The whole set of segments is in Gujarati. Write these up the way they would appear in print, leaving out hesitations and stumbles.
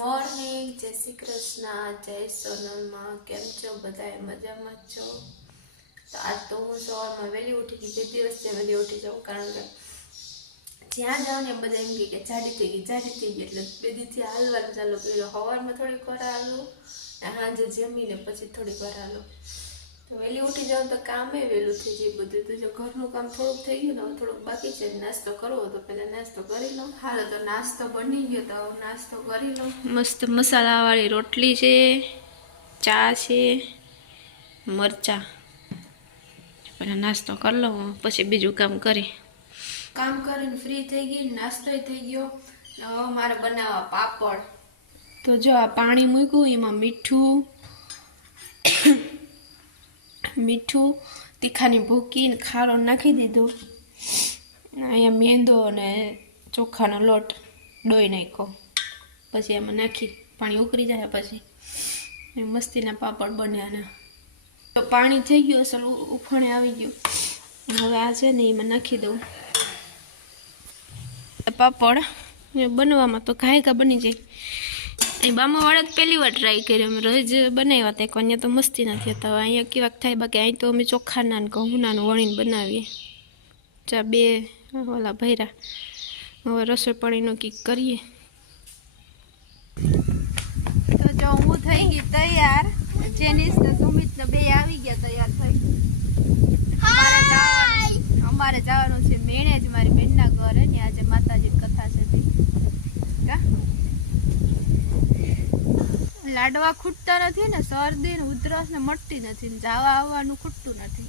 મોર્નિંગ, જય શ્રી કૃષ્ણ, જય સોનલમાં. કેમ છો બધા? મજામાં છો? તો આજ તો હું સવારમાં વહેલી ઉઠી ગઈ. 2 દિવસથી વહેલી ઉઠી જાઉં, કારણ કે જ્યાં જાઉં ને બધા એમ કે જાડી થઈ ગઈ, જાડી થઈ ગઈ. એટલે 2 દિવસથી હાલવાનું ચાલુ કર્યું. સવારમાં થોડીક વાર હાલું, સાંજે જમીને પછી થોડીક વાર હાલું. તો વહેલી ઉઠી જાઉં તો કામે વહેલું થઈ જાય બધું. તો જો ઘરનું કામ થોડુંક થઈ ગયું ને, થોડુંક બાકી છે. નાસ્તો કરવો તો પહેલાં નાસ્તો કરી લઉં. હાલો, તો નાસ્તો બની ગયો, તો નાસ્તો કરી લઉં. મસ્ત મસાલાવાળી રોટલી છે, ચા છે, મરચાં. પહેલાં નાસ્તો કરી લઉં, પછી બીજું કામ કરીને ફ્રી થઈ ગઈ. નાસ્તો થઈ ગયો. હવે મારે બનાવવા પાપડ. તો જો આ પાણી મૂક્યું, એમાં મીઠું તીખાની ભૂકી ખારો નાખી દીધો. અહીંયા મેંદો અને ચોખાનો લોટ ડોઈ નાખ્યો. પછી એમાં નાખી પાણી ઉકળી જાય પછી મસ્તીના પાપડ બન્યા. તો પાણી થઈ ગયું, અસલ ઉફાણે આવી ગયું. હવે આ છે ને એમાં નાખી દઉં પાપડ. બનવામાં તો ઘાયકા બની જાય. અહીં બામાવાળા જ પહેલી વાર ટ્રાય કરી. અમે રોજ બનાવ્યા હતા, અહીંયા તો મસ્તી નથી થતા. હવે અહીંયા કેવાક થાય, બાકી અહીં તો અમે ચોખાના ઘઉંના વણીને બનાવીએ. ચા 2 ઓલા ભર્યા. હવે રસોઈ પાણીનો કંઈક કરીએ. તો જો હું થઈ ગઈ તૈયાર. જેનિસ ને સુમિત ને 2 આવી ગયા તૈયાર થઈ. અમારે જવાનું છે મેણે જ, મારી બેનના ઘરે ને. આજે માતાજી કથા છે. લાડવા ખૂટતા નથી ને, શરદી ને ઉધરસ ને મટતી નથી, જવા આવવાનું ખૂટતું નથી.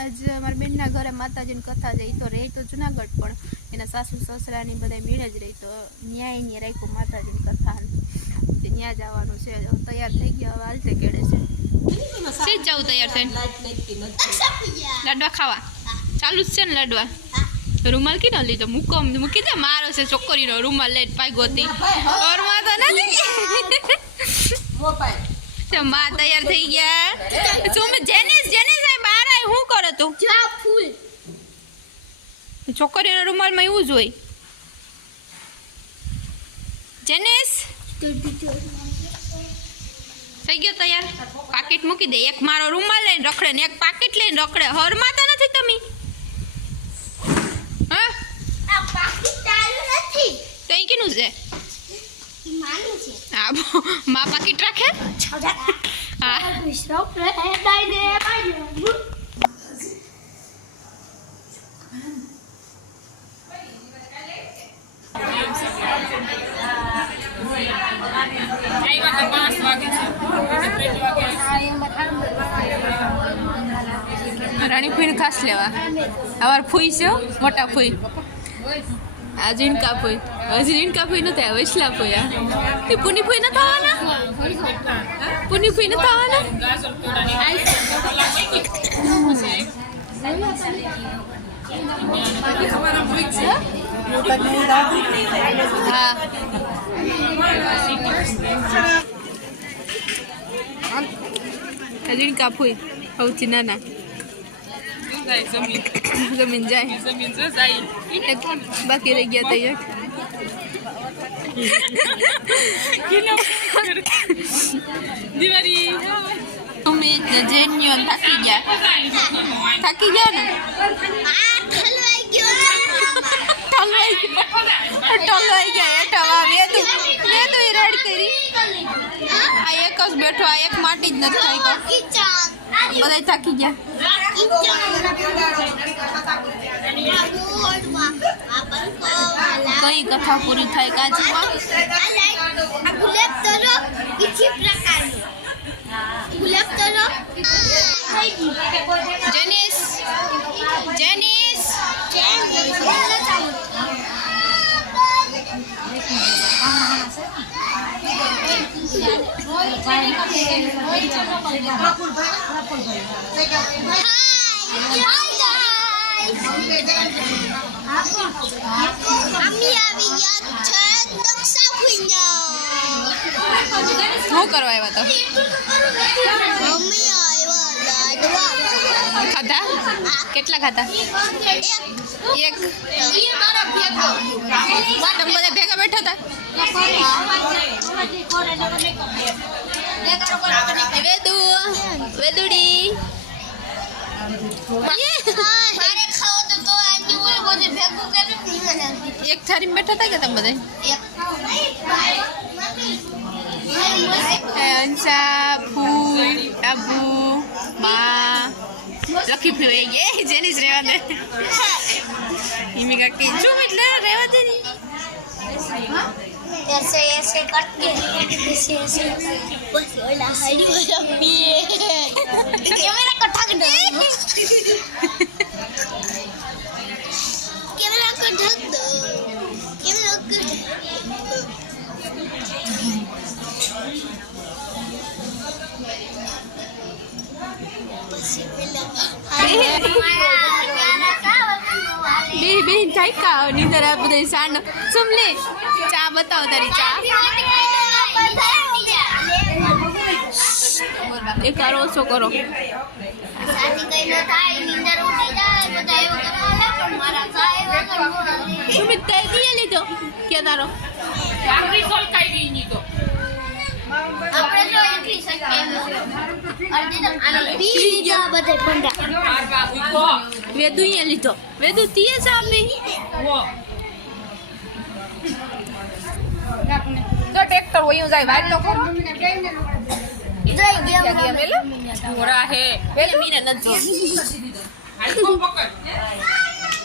આજે મારી બેનના ઘરે માતાજીની કથા છે. એ તો રહી તો જુનાગઢ, પણ એના સાસુ સસરાની બધા મેળે જ રહી. તો ન્યાય રાખ્યું માતાજીની કથા, ત્યાં જવાનું છે. તૈયાર થઈ ગયા, હવે હાલતે કેળે છે. શી જવું તૈયાર થઈને? લાડવા ખાવા ચાલુ જ છે ને? લાડવા રૂમાલ કી ન લીધો? મૂકી દે. મારો છે છોકરીનો રૂમાલ લઈને પાગ્યો હતી. ઓરમાં તો નથી. માં તૈયાર થઈ ગયા. જેનિસ આ બહાર આય, શું કરે તું? છોકરીનો રૂમાલમાં એવું જ હોય. જેનિસ થઈ ગયો તૈયાર. પાકીટ મૂકી દે. એક મારો રૂમાલ લઈને રખડે ને એક પાકીટ લઈને રખડે. હરમાં તો નથી તમે? છે હા, માં પાકીટ રાખે. હા, રાણી ફૂઈ ખાસ લેવા. અમાર ફૂઈ છે, મોટા ફૂઈ. આ જીણકા ફૂઈ. હજી જીણકા ફૂઈ નથી આવ્યા, વૈસલા ફૂઈ. એ પુની ફૂઈ નથી આવવાના? પુની ફૂઈ નથી આવવાના? હા, જીણકા ફૂઈ સૌથી નાના. જમીન જાય. બાકી રહી ગયા તૈયાર. સુમિત ને જેન્યો થાકી ગયા ને? ઠલવાઈ ગયા. હેઠા વેદુ રેડ કરી. આ એક જ બેઠો, આ એક માટી જ નથી થઈ. બધા થાકી ગયા. કઈ કથા પૂરી થાય કાજુમાં? જેનિસ શું કરવા આવ્યા તો? ખાધા? કેટલા ખાધા? એક. તમે બધા ભેગા વેદુ વેદુડી એક થાળી બેઠા હતા કે તમે બધા અંશા ફૂલ ટાબુ માં લખી ફી ગઈ જેની જ રહેવા દે ઈમી કાકી શું એટલે રહેવા દે ની ऐसे करके ऐसे बस ओला हरी वाला पिए कैमरा को ढक दो कैमरा को ढक दो कैमरा को બેન થાય કા નીંદર આ બધા સાંડ સુમલે ચા બતાવો તારી ચા એ કરો ઓછો કરો સુમિત તે દીએ લીધો કે તારો આખરી સોલ કાઈ ગઈ ની તો આપણે જો એટલી શકીએ બીજા બધા પંડા વેદુ અહીંયા લીધો વેદુ તીએ સામે તો ટ્રેક્ટર હોય જાય વાડ લોકો જઈ ગયા મેલો ઘોડા હે પેલે મીને ન જો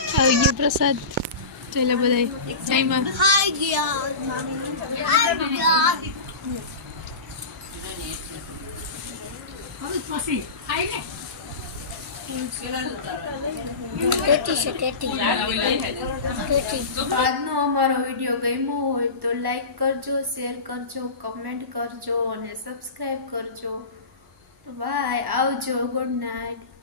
આવી ગયો પ્રસાદ ચાલે બધાય ચાઈમાં હાઈ ગયા આજનો અમારો વિડીયો ગમ્યો હોય તો લાઈક કરજો શેર કરજો કમેન્ટ કરજો અને સબસ્ક્રાઈબ કરજો બાય આવજો ગુડ નાઇટ